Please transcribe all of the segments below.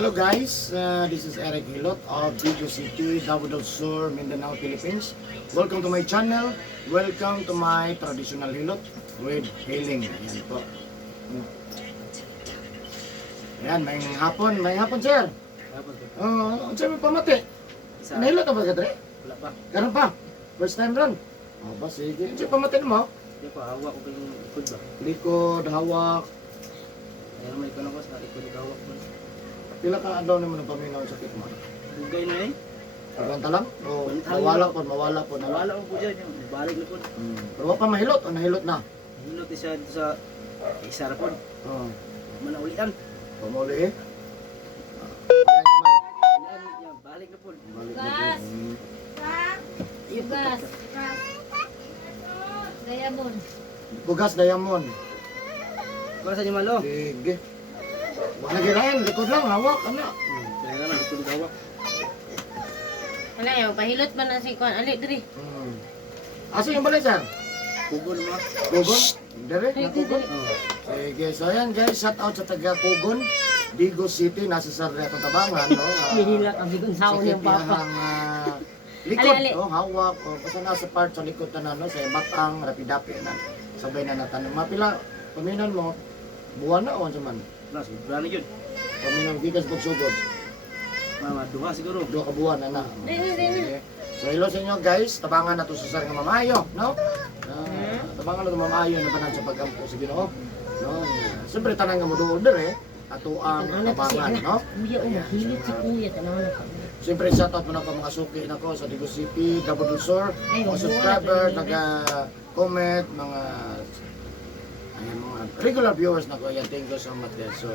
Hello guys, this is Eric Hilot of Bigo City, Davao Sur, Mindanao, Philippines. Welcome to my channel. Welcome to my traditional hilot with healing. Ayan po. Ayan, may hapon sir. Sir, may pamati. Nahilot na ba ka tre? Wala pa. Karon pa? First time ron? Ba, sige. Sir, pamati mo? Hindi pa, hawak ko yung likod ba? Likod, hawak. Ayan may kanabas na likod hawak ko. Pila ka adlaw naman ang paminaw sa sakit mo? Bugay na eh. Pagkanta lang? O Bantay mawala po. Nawala ko po dyan yung balik likod. Pero wala pa mahilot o nahilot na? Hilot siya dito sa isa rapon. Oo. Manaulian. Pamuli eh. Ayan, kamay. Yan, balik na po. Balik na Gas. po. Gas. Diamond. Bugas diamond. Para sa malo. Sige. Wala girayan, likod lang, hawak, ano? Kaya naman likod hawak. Wala yung pahilot man na si Kwan. Ali, diri. Asa yung balay, sir? Kugon mo. Kugon? Dire? Ay, Kugon? Oh. Sige, so ayan guys, shout out sa taga Kugon, Bigo City, nasa Sarreto Tabangan, no? Hinila ka, bigon saon yung papa. Likod, Ali. no? Hawak, o basta nasa part sa likod na, no? Sa batang, rapidapi na. Sabay na natanong. Mapila, paminan mo, buwan na o ano man? Wala, sobra na yun. Paminan, gikas pagsugod. Mama, duha siguro. Dua ka buwan na na. Dili, dili. Okay. So hello sa inyo guys, tabangan na to sa sar nga mamayo, no? Tabangan na to mamayo na banan sa pagampo sa Ginoo. No? Siyempre tanan nga mo order eh. Ato ang tabangan, no? Kuya, umahilot si kuya. Tanaw na ka. Siyempre shoutout mo na ko mga suki na ko sa Digo City, Davao Sur, Ay, mga wag subscriber, mo na, naga-comment, mga regular viewers na ko. Yan, thank you so much guys. So,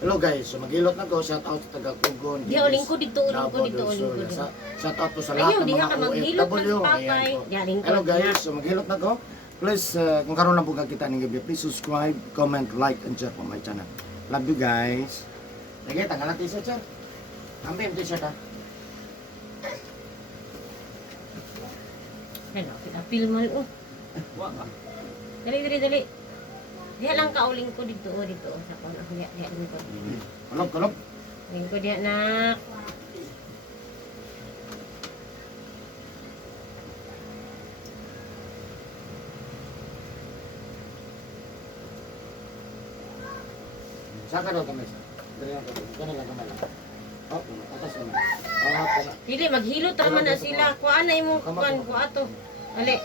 hello guys, so mag-ilot na ko, shoutout sa taga Kugon. Di, uling ko dito, uling ko dito, uling ko dito. Shoutout po sa lahat Ayaw, ng di mga ka maghilot ng OFW. papay. Ayan po. Yaring ko. Hello guys, so maghilot na ko. Please, kung karoon na po kita ng gabi, please subscribe, comment, like, and share po my channel. Love you guys. Sige, tanggal na t-shirt sir. Ambil yung t-shirt ha. Ano, pinapil mo. Oh. Wala. Dali. Diha lang ka, uling ko dito, dito. Sa kwan ako, diha uling ko. Kalog. Uling ko diha, nak. Saan ka daw kamay sir? Dali lang kamay. Ganun lang kamay. Oh, atas naman. Oh, pala. Dili, maghilot naman na sila. Kuhaan na imong kuhaan, kuha to. Ali.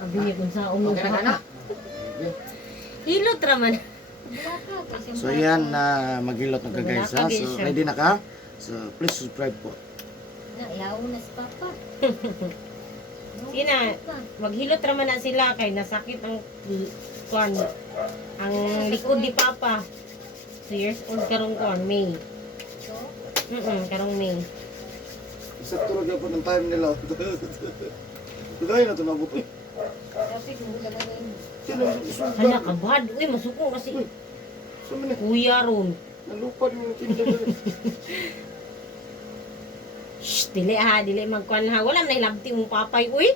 Abi niya kung sa umong Okay na ka na? Hilot raman. So yan na maghilot na ka guys ha. So ready na ka? So please subscribe po. Ayaw na si Papa. Sina, maghilot raman na sila kay nasakit ang kuan. Ang likod ni Papa. 2 years old karong kuan, May. Karong May. Sakto na po ng time nila. Dugay na ito nabuto. Kasi kung naman yun. Sino yung isuga? Hala ka bad. Uy, masuko kasi. So man Kuya ron. nalupad yung tinda. Shh, dili ha, dili magkuan ha. Wala man ilabti mong papay, uy.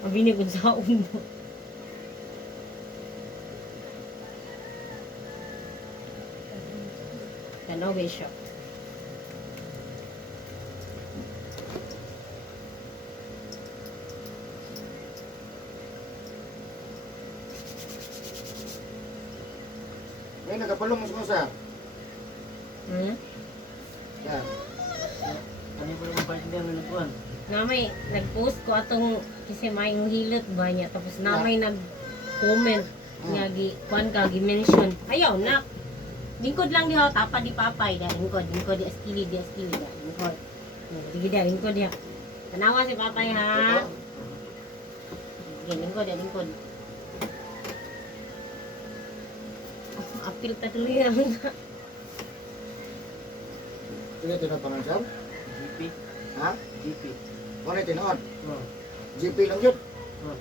Abi ni kung sa mo. Tanaw ba siya? May nagapalong mo sa. Yan. Ano yung mga balik niya ng nagkuhan? Namay, nag-post ko atong kasi may hilot ba niya. Tapos namay nag-comment nga kuan ka, gi-mention. Ayaw, nak. Lingkod lang diha, tapa di papay. Lingkod, di askili. Lingkod. Sige dia, lingkod dia. Tanawa si papay ha. Sige, lingkod. Apil ta tuloy naman. Sige, tinatanong sir. GP. Ha? GP. Ano yung tinood? Oh. GP lang yun. Oh.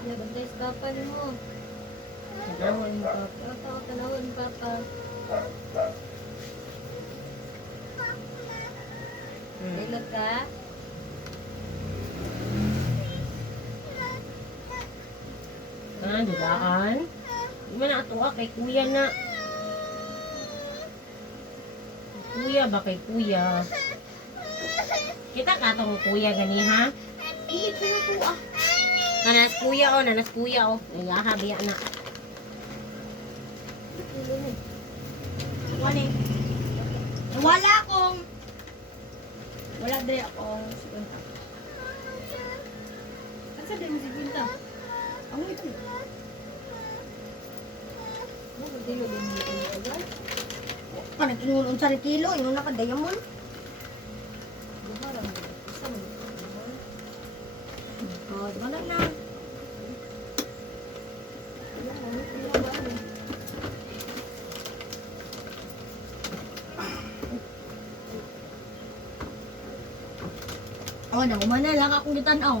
Nabantay sa papa mo. Tanawan mo papa. Papa, tanawan papa. Hilot ka? Dulaan. Di man na atuwa kay kuya na. Kuya ba kay kuya? Kita ka tong kuya gani ha? Ihit na ito ah. Nanas kuya o, nanas kuya o. Ayaha biya na. Wala. Wala akong. Wala din akong sigunta. Asa din mo sigunta? Ang ito. Ano dilo din mo ito guys? Panag-ingon unsa rin kilo, ingon na ka diamond. Buharang. Isa mo. Oh, di ba na? Oh, na umana lang akong gitanaw.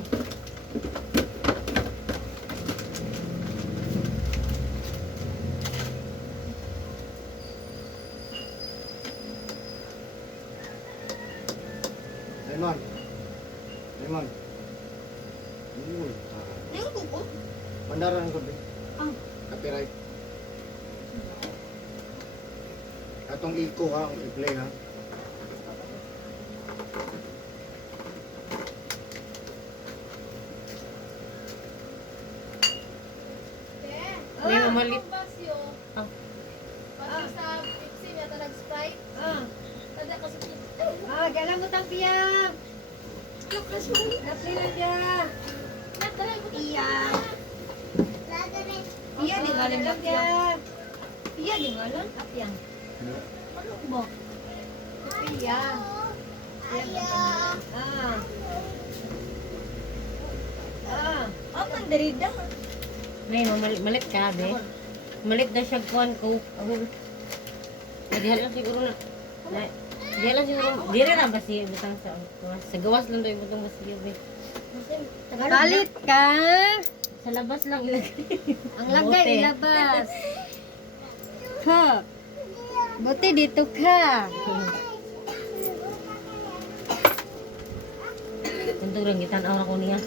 Lemon. Lemon. Uy, Ayun ko ko. bandaran ko be. Ah. Copyright. Atong iko ha, ang i-play ha. May mamalit. Ah. Galang mo tapiya. Napli na siya. Iya. Iya di ngalan Tapiya. Iya di ngalan. Tapiya. Ano mo? Tapiya. Ah. Ah. Apa derida? May malit ka be. Malit na siya kuan ko. Diha lang siguro na. Diha lang siguro. Dire ra ba siya butang sa gawas lang daw ibutang basiyo be. Balit ka. Sa labas lang ilagay. Ang lagay Bote. ilabas. Ha. Buti dito ka. Untuk lang gitan-aw ako niya.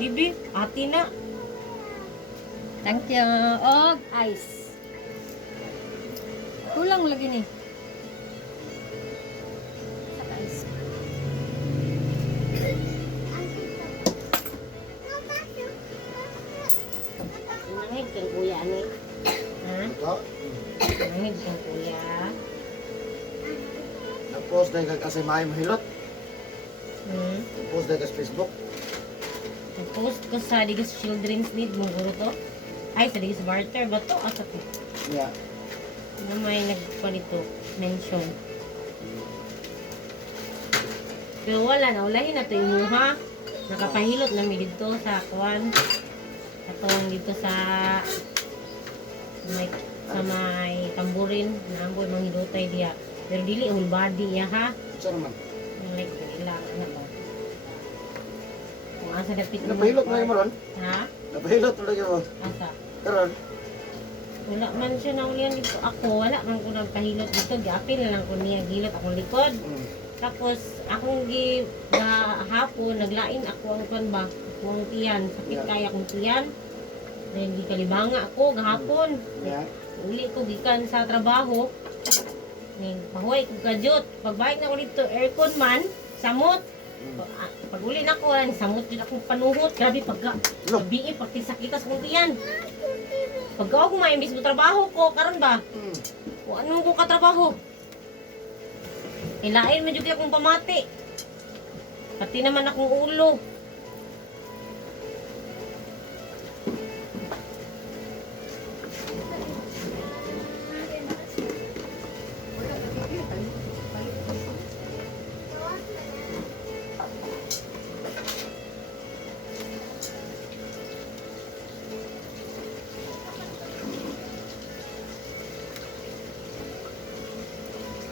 Bibi, ati na. Thank you. Og ice. Kulang lagi nih. Saka ice. Nangid kang kuya ani. Ha? Ito. Nangid kang kuya. Nag-post na yung kasi maayong hilot. Hmm. Nag-post na sa Facebook. Nag-post ko sa Digas Children's Need mong guro to. Ay, sa Digas Barter ba to? Asa to? Yeah. Na may nagpalito. Mention. Pero wala na. Ulahin na to yung ha. Nakapahilot na mi dito sa kuwan. Atong dito sa may tamburin. Naamboy mga hidotay diya. Pero dili whole body ya ha. Saan naman? Yung like ilang ano ba? Kung asa dapit Napahilot mo yung ron? Ha? Napahilot mo lagi mo. Asa? Karon. Wala man siya na ulian dito. Ako, wala man ko nagpahilot dito. Giapil na lang ko niya gilot akong likod. Tapos, akong hapon, naglain ako ang kwan ba? Ako ang tiyan. Sakit Yeah. kaya akong tiyan. Dahil di kalibanga ako gahapon. Yeah. Uli ko gikan sa trabaho. Pahuay ko kadyot. Pagbalik na ulit to aircon man, samot. Pag uli na ko, samot din akong panuhot. Grabe pagka, pagbiin, pagtisakitas kong tiyan. Pagka ako maimbis mo trabaho ko, karon ba? O ano ko katrabaho? Ilain mo juga akong pamati. Pati naman akong ulo.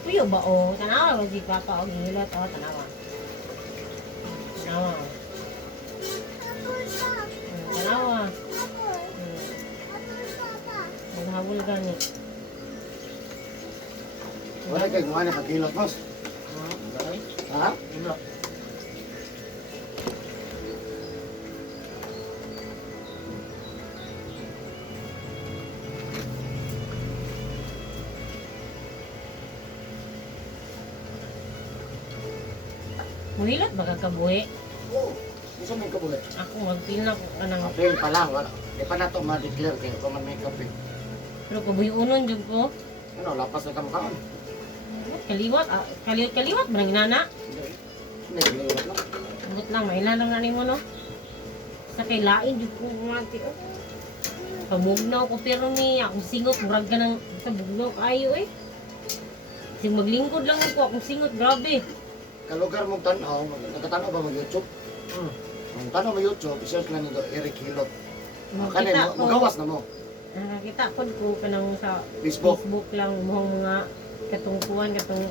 Puyo ba o? Tanawa ba si Papa o gihilot o? Tanawa. Tanawa. gani. Wala kayo kung ano kakilot, boss. Ha? Ano? Muhilot ba kakabuhi? Oo. Gusto mo yung kabulit? Ako magpil na ko kanang Apel pa lang, wala. Di pa na ito ma-declare kayo kung man may kape. pero kabuhi unon jud ko. Ano, lapas na kamukhaan. Kaliwat, kaliwat ba nang inana? Hindi, giliwat lang. Abot lang, may lang na mo no. Sa kay lain jud ko mati. Pamugnaw ko pero ni akong singot murag ka ng sa bugnaw kayo eh. Sig maglingkod lang ako akong singot grabe. Kalugar mong tanaw, nagkatanaw ba mag-YouTube? Ang tanaw mo YouTube, i-search lang nito, Eric Hilot. Kanin, Makita ko. magawas na mo. Nakakita ko kanang sa Facebook. Facebook lang muhang mga katungkuan katong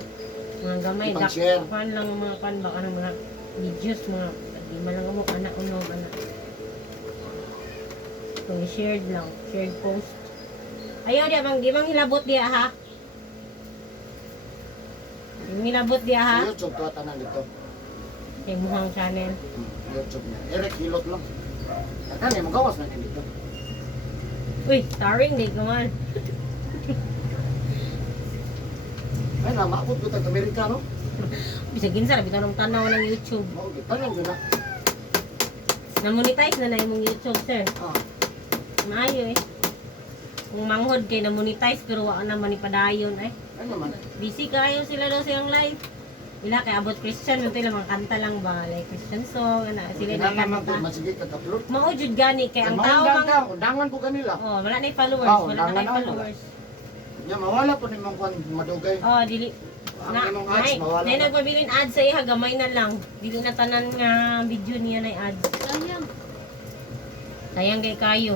mga gamay Ipang-share. dakpan lang mga pan baka ng mga videos mga di man lang mo anak unog anak. Kung shared lang, shared post. Ayaw di bang di bang hilabot diya ha. Di hilabot diya ha. Sa YouTube, tuwa tanan dito. Yung muhang channel. YouTube niya. Eric Hilot lang. Kanin, magawas na din dito. Uy, starring di ko man. Ay na, maabot ko tag-Amerika, no? Bisa ginsa bitaw ng tanaw ng YouTube. Tanan dyan na. Na-monetize na imong YouTube, sir. Ah, Maayo eh. Kung manghod kay na-monetize pero wala naman ipadayon eh. ano naman? Busy kayo sila daw silang live. Ila kay abot Christian, nung lang mga kanta lang ba? Like Christian song, ana sila na Kinalaman ko, kanta. masige ka-upload. Mao jud gani kay ang tao Maundang mang ka, undangan ko kanila. oh, wala na followers, Oh, wala na undangan ako. followers. Nya mawala po ni Mang Juan madugay. Oh, dili Ang na imong ads, mawala nay na. nagpabilin ads sa iha gamay na lang. Dili na tanan nga video niya na ads. Sayang. Sayang kay kayo.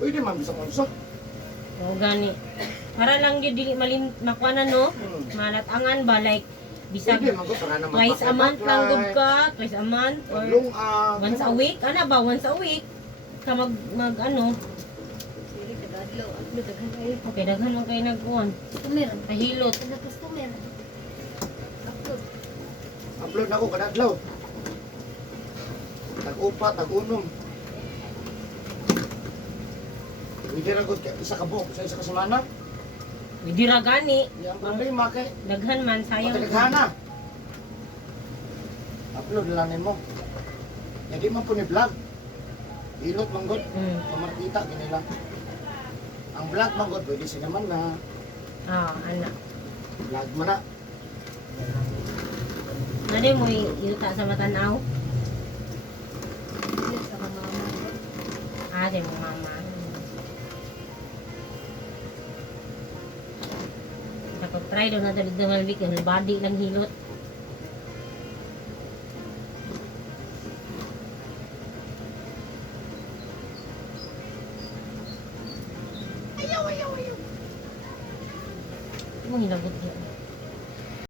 Pwede man, bisa konsa. Mao gani. Para lang jud dili malin makuanan no. Malatangan ba like bisag Pwede man ko, para naman. twice a month lang gud ka, twice a month or once a week, ano ba, once a week ka mag ano, Sili ka dadlaw. Ano daghan kayo? okay, daghan mo kayo nagkuhan, Customer. nahilot. Ano customer? Upload. Upload na ko kadadlaw. Tag-upa, tag-unom. Pwede na ko isa ka buok, sa isa ka semana. Hindi ra gani, Yang problema kay, daghan man, sayang. matalighana. Upload lang nimo. Jadi man po ni vlog. Ilot manggod. Pamarkita kanila. Ang vlog manggod pwede sinaman na Anak. vlog man na. Nade mo yuta sa matanaw? Sili sa mga mama. Sa mong mama. Nakapag-try daw na dalig ng malbik, yung body lang hilot. Ayaw. Ito mong hinabot niya.